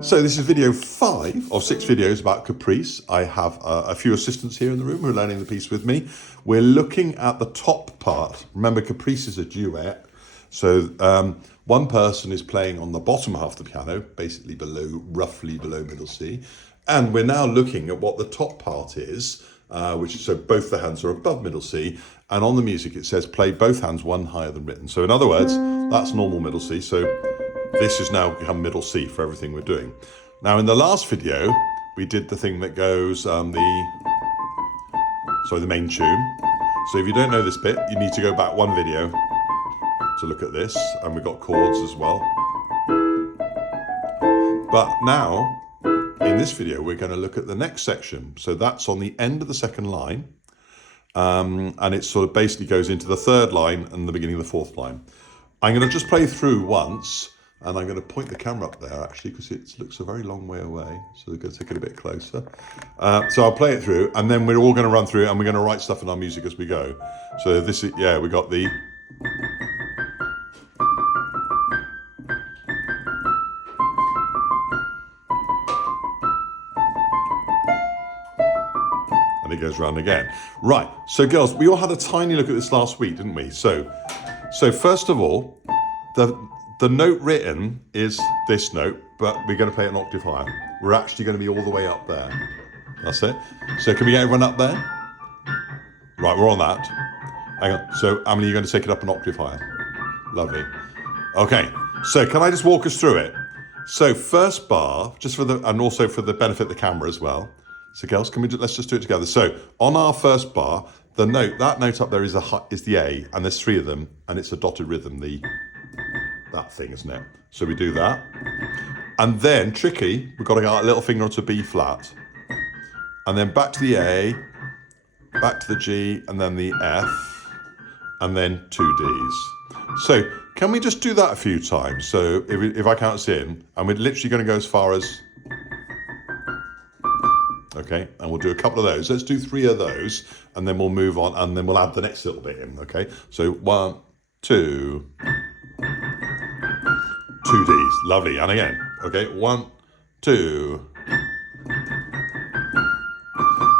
So this is video 5 of 6 videos about Caprice. I have a few assistants here in the room who are learning the piece with me. We're looking at the top part. Remember, Caprice is a duet. So one person is playing on the bottom half of the piano, basically below, roughly below middle C. And we're now looking at what the top part is, which is so both the hands are above middle C. And on the music it says play both hands one higher than written. So in other words, that's normal middle C. So this has now become middle C for everything we're doing. Now in the last video, we did the thing that goes the main tune. So if you don't know this bit, you need to go back one video to look at this, and we've got chords as well. But now, in this video, we're going to look at the next section. So that's on the end of the second line, and it sort of basically goes into the third line and the beginning of the fourth line. I'm going to just play through once, and I'm going to point the camera up there actually because it looks a very long way away. So we're going to take it a bit closer. So I'll play it through, and then we're all going to run through it, and we're going to write stuff in our music as we go. So this is, yeah, we got the... and it goes round again. Right, so girls, we all had a tiny look at this last week, didn't we? So first of all, the note written is this note, but we're going to play it an octave higher. We're actually going to be all the way up there. That's it. So can we get everyone up there? Right, we're on that. Hang on. So, Emily, you're going to take it up an octave higher. Lovely. Okay, so can I just walk us through it? So first bar, just for the, and also for the benefit of the camera as well. So girls, let's just do it together. So on our first bar, the note, that note up there is the A, and there's 3 of them, and it's a dotted rhythm, that thing, isn't it? So we do that. And then, tricky, we've got to get our little finger onto B flat. And then back to the A, back to the G, and then the F, and then 2 Ds. So can we just do that a few times? So if I count us in, and we're literally going to go as far as... Okay, and we'll do a couple of those. Let's do 3 of those, and then we'll move on, and then we'll add the next little bit in, okay? So 1, 2... 2 Ds, lovely, and again, okay, 1, 2,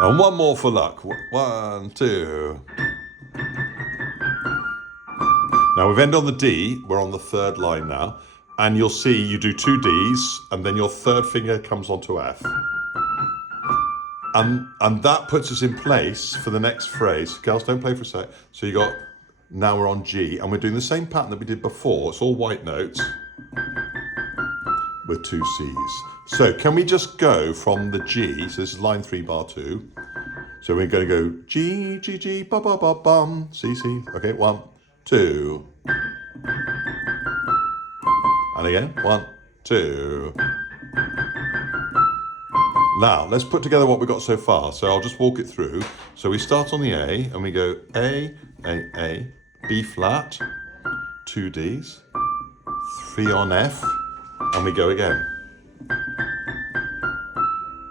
and one more for luck, 1, 2. Now we've ended on the D, we're on the third line now, and you'll see you do 2 Ds, and then your third finger comes onto F. And that puts us in place for the next phrase. Girls, don't play for a sec. So you got, now we're on G, and we're doing the same pattern that we did before. It's all white notes with 2 Cs. So can we just go from the G, so this is line 3, bar 2. So we're going to go G, G, G, ba, ba, ba, bum, C, C. Okay, 1, 2. And again, 1, 2. Now, let's put together what we've got so far. So I'll just walk it through. So we start on the A, and we go A, B flat, 2 Ds, 3 on F, and we go again.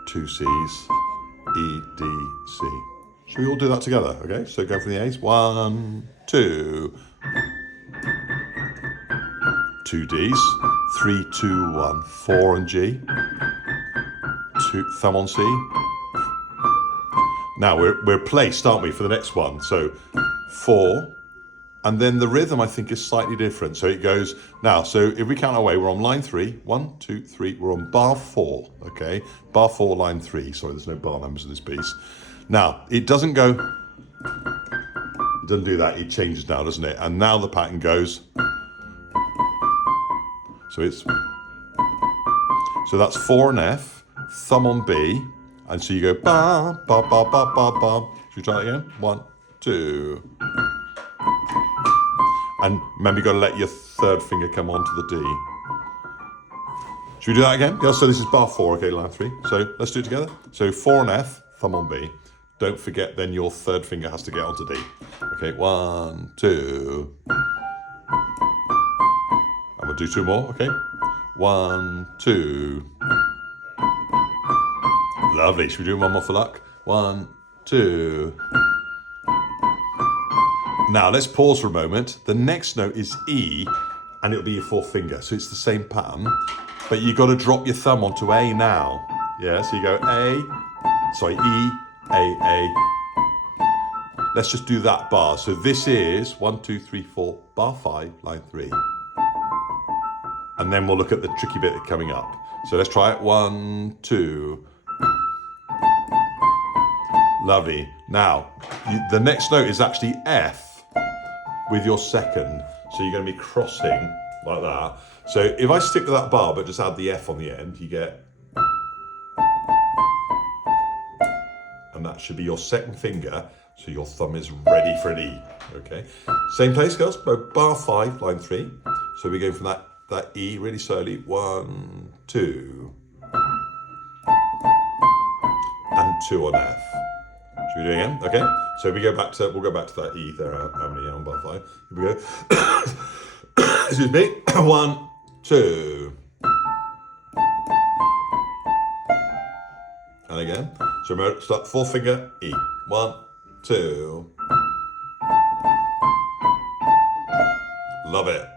2 Cs, E, D, C. Should we all do that together? Okay, so go for the A's. 1, 2. 2 Ds, 3, 2, 1, 4 on G. 2, thumb on C. Now we're placed, aren't we, for the next one? So 4, and then the rhythm I think is slightly different. So it goes now. So if we count our way, we're on line 3. 1, 2, 3. We're on bar 4. Okay, bar 4, line 3. Sorry, there's no bar numbers in this piece. Now it doesn't go. It doesn't do that. It changes now, doesn't it? And now the pattern goes. So it's. So that's 4 and F. Thumb on B, and so you go ba ba ba ba ba ba. Should we try that again? 1, 2, and remember, you've got to let your third finger come onto the D. Should we do that again? Yeah. So this is bar 4. Okay, line 3. So let's do it together. So 4 and F, thumb on B. Don't forget, then your third finger has to get onto D. Okay, 1, 2, and we'll do 2 more. Okay, 1, 2. Lovely. Should we do one more for luck? 1, 2. Now let's pause for a moment. The next note is E, and it'll be your fourth finger. So it's the same pattern, but you got to drop your thumb onto A now. Yeah, so you go E, A. Let's just do that bar. So this is 1, 2, 3, 4, bar 5, line 3. And then we'll look at the tricky bit coming up. So let's try it. 1, 2. Lovely. Now, the next note is actually F with your second. So you're going to be crossing like that. So if I stick to that bar, but just add the F on the end, you get... And that should be your second finger, so your thumb is ready for an E, okay? Same place, girls, bar 5, line 3. So we go from that E really slowly. 1, 2. And 2 on F. Should we do it again? Okay. So we'll go back to that E there. How many on bar 5? Here we go. Excuse me. 1, 2. And again. So remember, start fourth finger, E. 1, 2. Love it.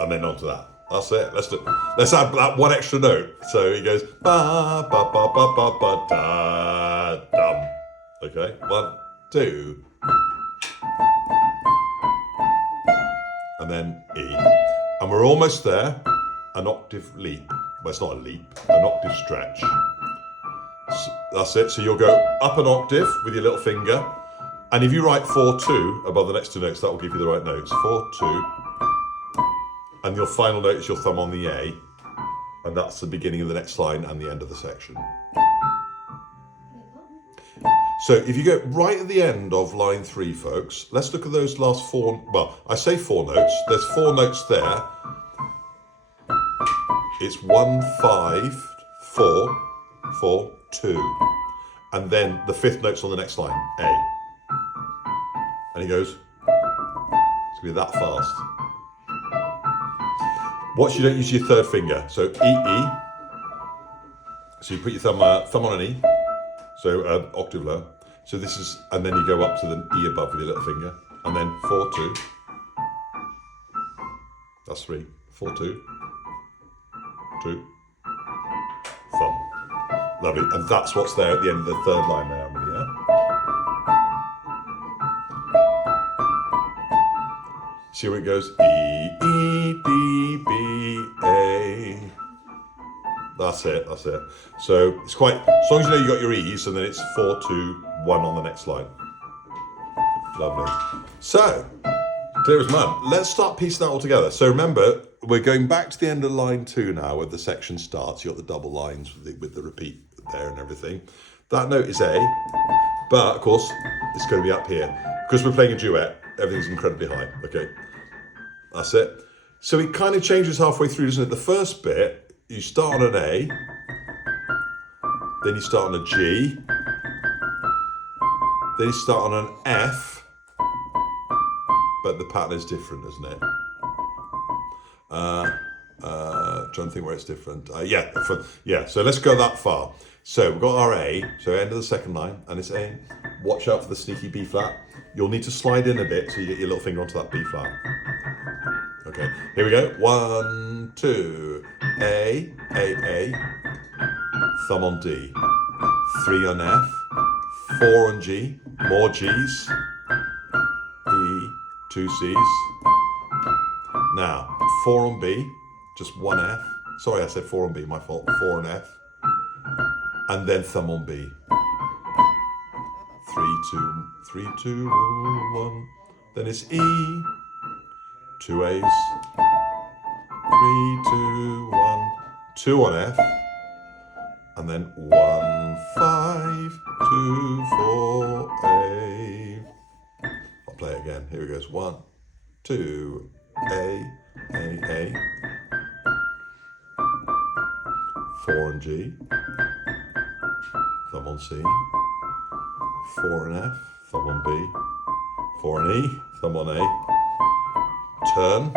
And then onto that. That's it. Let's add that one extra note. So he goes ba ba ba ba ba ba da dum. Okay. 1, 2. And then E. And we're almost there. An octave leap. Well, it's not a leap, an octave stretch. So that's it. So you'll go up an octave with your little finger. And if you write 4, 2 above the next two notes, that will give you the right notes. 4, 2. And your final note is your thumb on the A. And that's the beginning of the next line and the end of the section. So if you go right at the end of line 3, folks, let's look at those last 4, well, I say 4 notes. There's 4 notes there. It's 1, 5, 4, 4, 2. And then the 5th note's on the next line, A. And he goes, it's gonna be that fast. Watch you don't use your 3rd finger. So E, E. So you put your thumb on an E. So octave lower. So this is, and then you go up to the E above with your little finger. And then 4, 2. That's 3. 4, 2. 2. Thumb. Lovely. And that's what's there at the end of the 3rd line there, Emily, yeah? See where it goes? E, E, D, B, A. That's it. So it's quite, as long as you know you got your E's, and then it's 4, 2, 1 on the next line. Lovely. So, clear as mud. Let's start piecing that all together. So remember, we're going back to the end of line 2 now, where the section starts. You've got the double lines with the repeat there and everything. That note is A, but of course, it's going to be up here. Because we're playing a duet, everything's incredibly high, okay? That's it. So it kind of changes halfway through, doesn't it? The first bit, you start on an A, then you start on a G, then you start on an F, but the pattern is different, isn't it? Trying to think where it's different. Yeah, so let's go that far. So we've got our A, so end of the second line, and it's A. Watch out for the sneaky B flat. You'll need to slide in a bit so you get your little finger onto that B flat. Okay, here we go. 1, 2, A, thumb on D, 3 on F, 4 on G, more Gs, E, 2 Cs. Now, 4 on B, just 1 F. Sorry, I said 4 on B, my fault. 4 on F. And then thumb on B. 3, 2, 1. Then it's E, 2 A's, 3, 2, 1, 2 on F, and then 1, 5, 2, 4, A. I'll play it again. Here it goes. 1, 2, A, 4 on G, thumb on C, 4 on F, thumb on B, 4 on E, thumb on A, turn.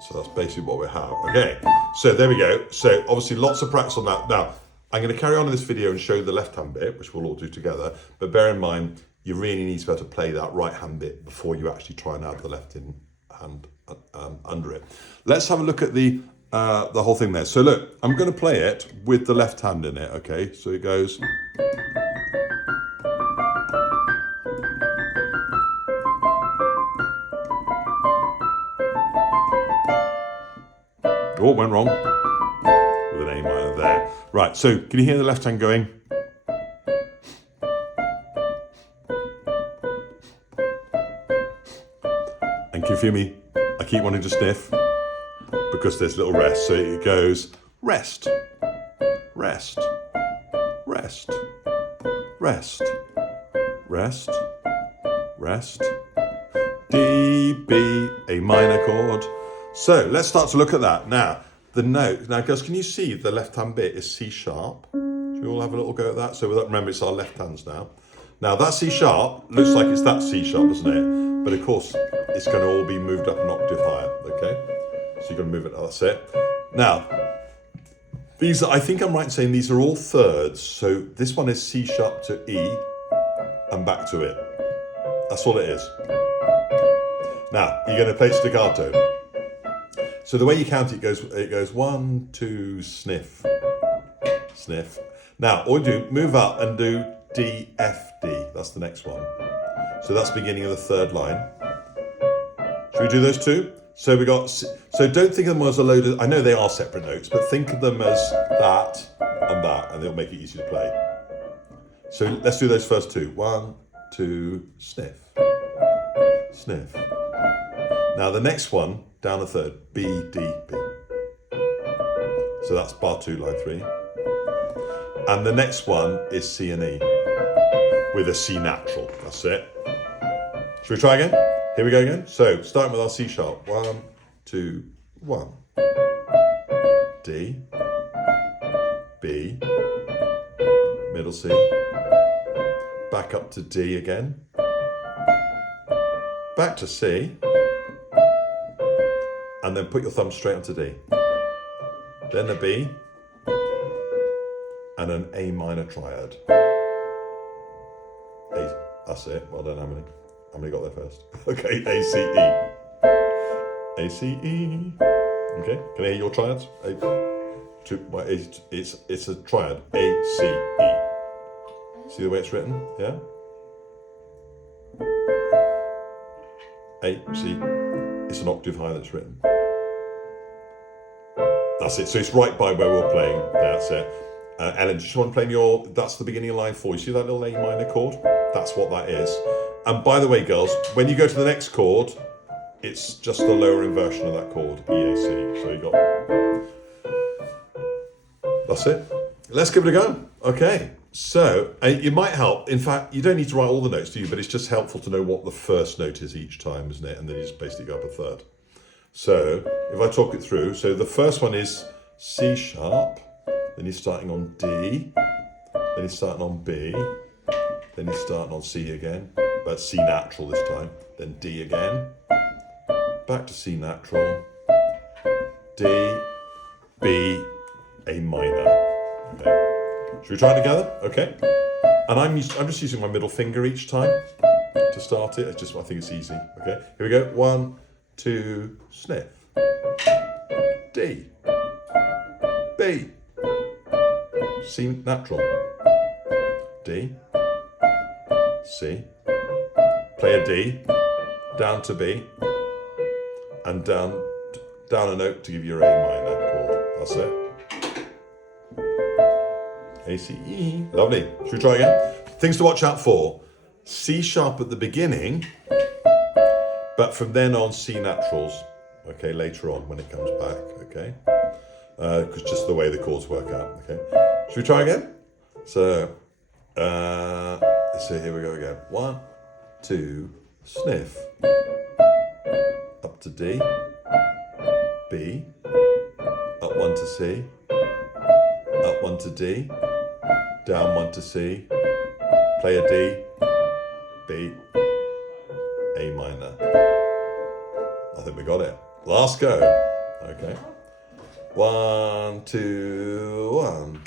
So that's basically what we have. Okay, so there we go. So obviously lots of practice on that. Now, I'm going to carry on in this video and show you the left-hand bit, which we'll all do together. But bear in mind, you really need to be able to play that right hand bit before you actually try and add the left hand under it. Let's have a look at the whole thing there. So look, I'm going to play it with the left hand in it. Okay, so it goes. Oh, it went wrong with an A minor there. Right, so can you hear the left hand going? And can you feel me? I keep wanting to sniff because there's a little rest. So it goes rest, rest, rest, rest, rest, rest, D, B, A minor chord. So let's start to look at that. Now, the note. Now, guys, can you see the left-hand bit is C sharp? Should we all have a little go at that? So remember, it's our left hands now. Now, that C sharp looks like it's that C sharp, doesn't it? But of course, it's going to all be moved up an octave higher, okay? So you're going to move it, that's it. Now, these, I think I'm right in saying these are all thirds. So this one is C sharp to E and back to it. That's all it is. Now, you're going to play staccato. So the way you count it goes 1, 2, sniff, sniff. Now, all you do, move up and do D, F, D. That's the next one. So that's beginning of the third line. Should we do those two? So we got, so don't think of them as a load of, I know they are separate notes, but think of them as that, and they'll make it easy to play. So let's do those first two. 1, 2, sniff, sniff. Now the next one, down a third, B, D, B. So that's bar 2, line 3. And the next one is C and E with a C natural. That's it. Should we try again? Here we go again. So starting with our C sharp. 1, 2, 1. D, B, middle C, back up to D again, back to C, and then put your thumb straight onto D. Then a B, and an A minor triad. A, that's it. Well done, how many got there first? Okay, A, C, E. A, C, E. Okay, can I hear your triads? It's a triad. A, C, E. See the way it's written? Yeah? A, C. It's an octave higher that's written. That's it. So it's right by where we're playing. That's it. Ellen, do you want to play your, that's the beginning of line 4. You see that little A minor chord? That's what that is. And by the way, girls, when you go to the next chord, it's just the lower inversion of that chord, E, A, C. So you got, that's it. Let's give it a go. Okay. So it might help. In fact, you don't need to write all the notes, do you? But it's just helpful to know what the first note is each time, isn't it? And then you just basically go up a third. So if I talk it through, so the first one is C sharp, then you're starting on D, then you're starting on B, then you're starting on C again, but C natural this time, then D again, back to C natural, D, B, A minor. Okay. Should we try it together? Okay. And I'm just using my middle finger each time to start it. It's just, I think it's easy. Okay. Here we go. 1, 2, sniff. D. B. C natural. D. C. Play a D. Down to B. And down a note to give you your A minor chord. That's it. A, C, E. Lovely. Should we try again? Things to watch out for. C sharp at the beginning, but from then on C naturals, okay, later on when it comes back, okay? Because just the way the chords work out, okay? Should we try again? So here we go again. 1, 2, sniff. Up to D, B, up 1 to C, up 1 to D, down 1 to C, play a D, B, A minor. I think we got it. Last go. Okay. 1, 2, 1.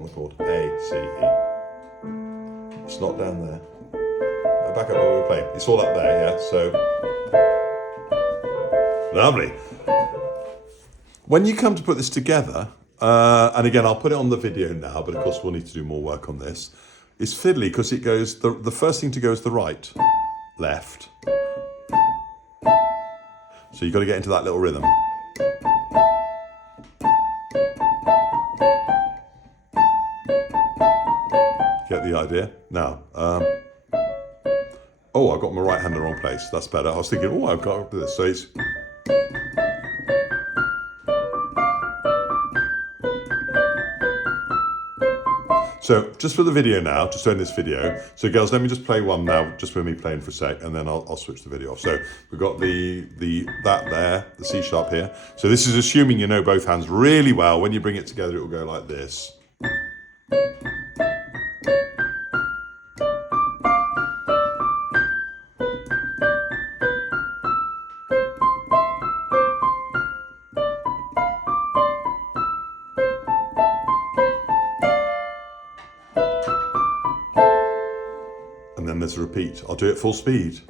bottom of the chord. A, C, E. It's not down there. Back up where we were playing. It's all up there, yeah? So, lovely. When you come to put this together, and again, I'll put it on the video now, but of course we'll need to do more work on this. It's fiddly because it goes, the first thing to go is the right, left. So you've got to get into that little rhythm. Get the idea? Now, oh, I've got my right hand in the wrong place. That's better. I was thinking, oh, I've got to do this. So it's... So just for the video now, just to end this video. So girls, let me just play one now, just with me playing for a sec, and then I'll switch the video off. So we've got that there, the C sharp here. So this is assuming you know both hands really well. When you bring it together, it will go like this. And then there's a repeat. I'll do it full speed.